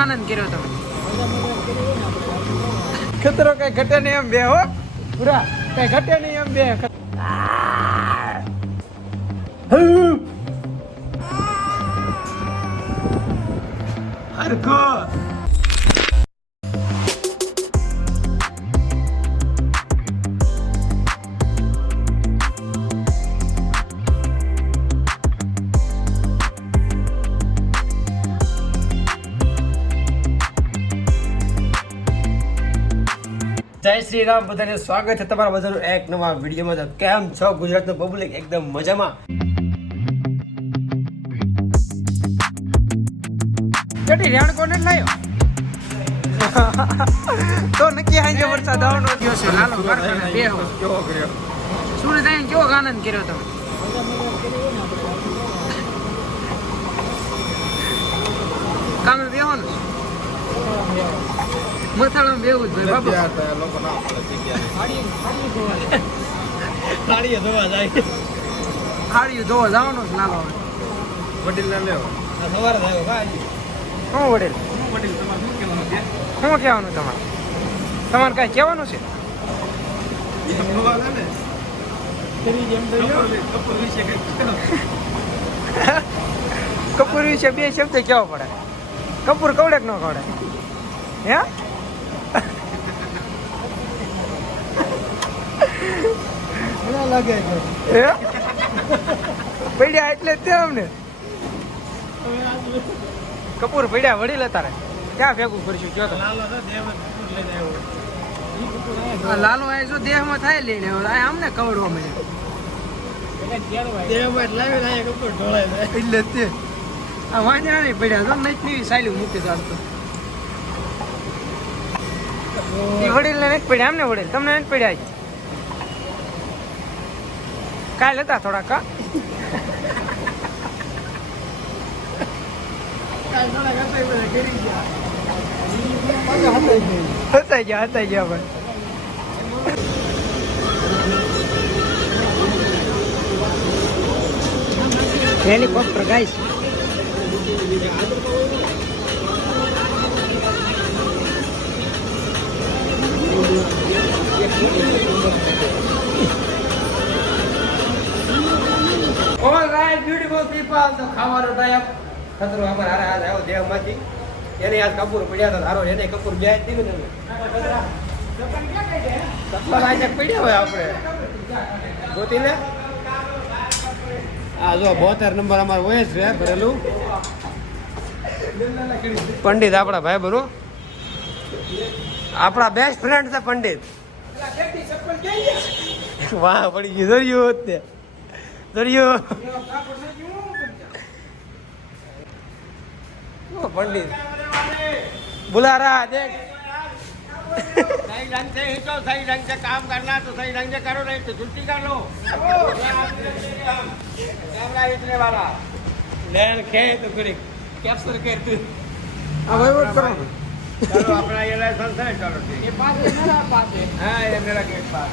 આનંદ કર્યો તમે. ખતરો કઈ ઘટે નહીં એમ બે, હો. પૂરા કઈ ઘટે નહીં એમ બે. હરખો જય શ્રી રામ બધાને સ્વાગત છે તમારા બધાનું એક નવા વિડીયોમાં. તો કેમ છો ગુજરાતનો પબ્લિક એકદમ મજામાં? કેટલી રેણ કોને લાયો? તો નક્કી હાંજે વરસાદ આવવાનો થયો છે. લાલો કારખાને બે કેવો કર્યો સુરત આવીને કેવો આનંદ કર્યો તમે? કામે બેહો ને મથાળામાં બેવું જ ભાઈ બાબા લોકો ના. સાડીએ ધોવા જાય. હાડિયું ધોવા જવાનો જ લાલો વડીલને લેવો. આ સવારે આવ્યો કા હજી? શું વડેલ? શું વડીલ તમારે શું કહેવાનું છે? શું કહેવાનું તમારે? તમારે કાંઈ કહેવાનું છે? ન. ને. કપૂર વિશે બે શબ્દ કેવો પડે. કપૂર કવડે કે ન કવડે? હે હે પડ્યા એટલે અમને. કપૂર પડ્યા વડીલ તારે ક્યાં ભેગું કરશું? કયો તો? લાલો આ જો દેહમાં થાય લઈને આ આમને કવડવા મળે. એટલે તે. આ વાંદરા નહીં પડ્યા તો નહીં સાયલું મૂકી દો આજ તો વડીલ ને નથી પડ્યા એમને વડીલ. તમને નથી પડ્યા કાલ હતા થોડાક હતા ગયા. હતા ગયા ભાઈ હેલિકોપ્ટર ગાઈસ તો ખાવાનો ટાઈમ ખતરો અમારે હારે આજ આવ્યો દેહમાંથી. એને આ કપૂર પડ્યા તો ધારો એને કપૂર બે જ દીધું ને સપના આજે પડ્યા હોય આપણે. ગોતીને આ જો બોતેર નંબર અમારો હોય છે પંડિત આપણા ભાઈ બરો આપણા બેસ્ટ ફ્રેન્ડ છે પંડિત. વાહ, પડી ગયું. દરિયો દરિયો. ઓ પંડિત बुला रहा है देख सही ढंग से खींचो सही ढंग से काम करना तो सही ढंग से करो नहीं तो छुट्टी कर लो कैमरा इतने वाला लेन खे तो करी कैप्चर करते अब वोट करो चलो अपना ये लाइसेंस है चलो ठीक ये पास है मेरा पास है हाँ ये मेरा गेट पास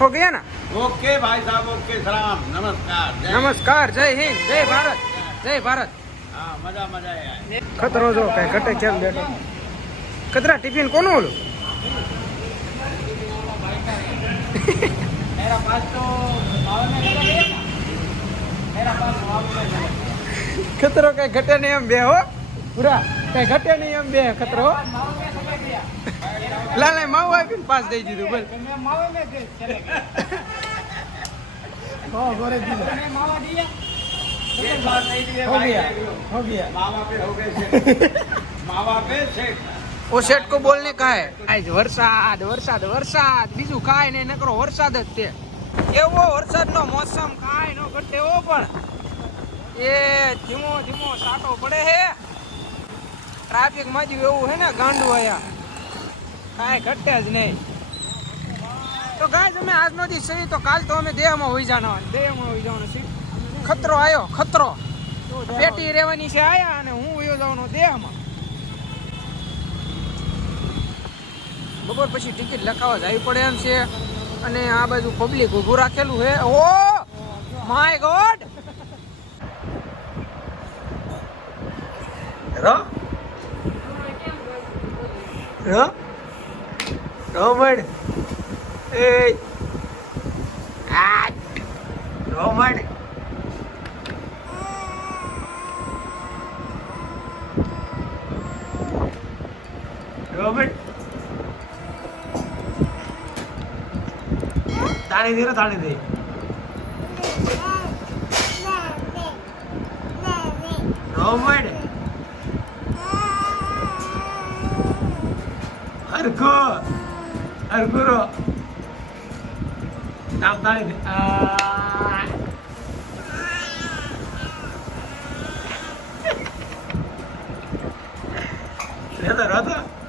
हो गया ना ओके भाई साहब ओके सलाम नमस्कार जय- नमस्कार जय हिंद जय भारत जय भारत हाँ मजा मजा है ખતરો જો કઈ ઘટે કેમ બેઠો? કતરા ટિફિન કોનું ઓલું? ખતરો કઈ ઘટે નહીં એમ બે હો? પૂરા કઈ ઘટે નહીં એમ બે ખતરો લાલ માવ આપીને પાસ દઈ દીધું બોલ. માવે મેં ઓ શેઠ કો આજ વરસાદ વરસાદ વરસાદ. બીજું કાંઈ નહીં, નકરો વરસાદ જ તે એવો વરસાદનો મોસમ કાંઈ નો ઘટે એવો પણ. એ ધીમો ધીમો સાટો પડે હે. ટ્રાફિકમાં જ એવું હે ને ગાંડું આયા કાંઈ ઘટે જ નહીં. તો ગાય અમે આજનો દિવસ સહી તો કાલ તો અમે દેહમાં જવાના દેહમાં હોઈ જવાનો ખતરો આવ્યો ખતરો. પેટી રહેવાની છે આયા અને હું વયો જવાનો દેહમાં. બપોર પછી ટિકિટ લખાવવા જવી પડે એમ છે. અને આ બાજુ પબ્લિક ઊભું રાખેલું છે. ઓ! માય ગોડ રો. રો. રોમડ એ. આ. રોમડ તાણી દે તાણી દે. રોમડ હરખો. હરખો રો. તાપ તાણી દે. આ. રહેતો રહેતો.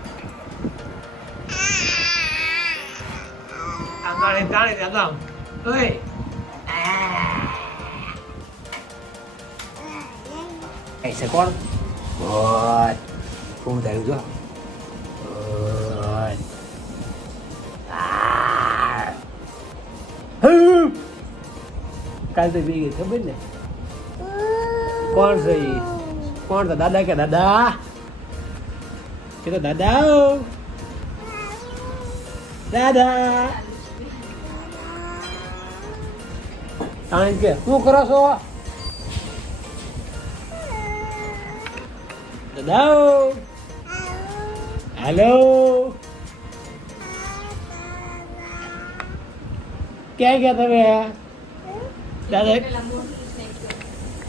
આમ તાણી તાણી દે આમ ઓય Ese con Good. Không thể được Good. À. Hừ. Cái gì bị không biết này. Con gì? Con là Tangan કે Mau કરો છો? દાદા? હેલો? ક્યાં ગયા તમે? દાદા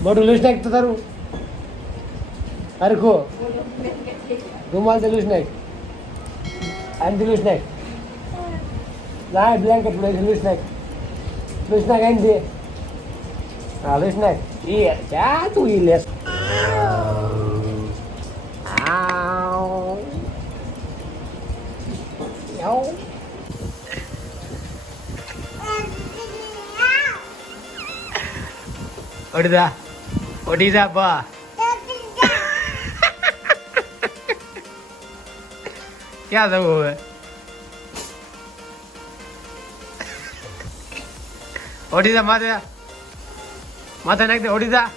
મોટું લૂસ નાખ તો તારું. હરખો. રૂમાલ તો લૂસ નાખ આનથી લૂસ નાખ ના બ્લેન્કેટ લઈ લૂસ નાખ લૂસ નાખ આની દે હા લૂસ નાખ એ ચા તું ઈ લેસ. Yo. ઓડીદા ઓડીદા બા. ક્યાં જવું હવે? ઓડીદા માથે માથે નાખ દે ઓડીદા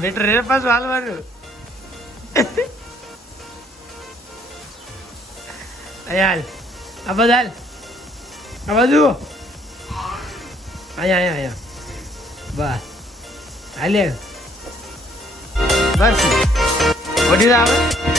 મીટર રે પાછું હાલવાનું. અહીંયા હાલ. આ બધા હાલ. આ બાજુ. અહીંયા અહીંયા અહીંયા. બસ. હાલે. બસ. ઓડી આવે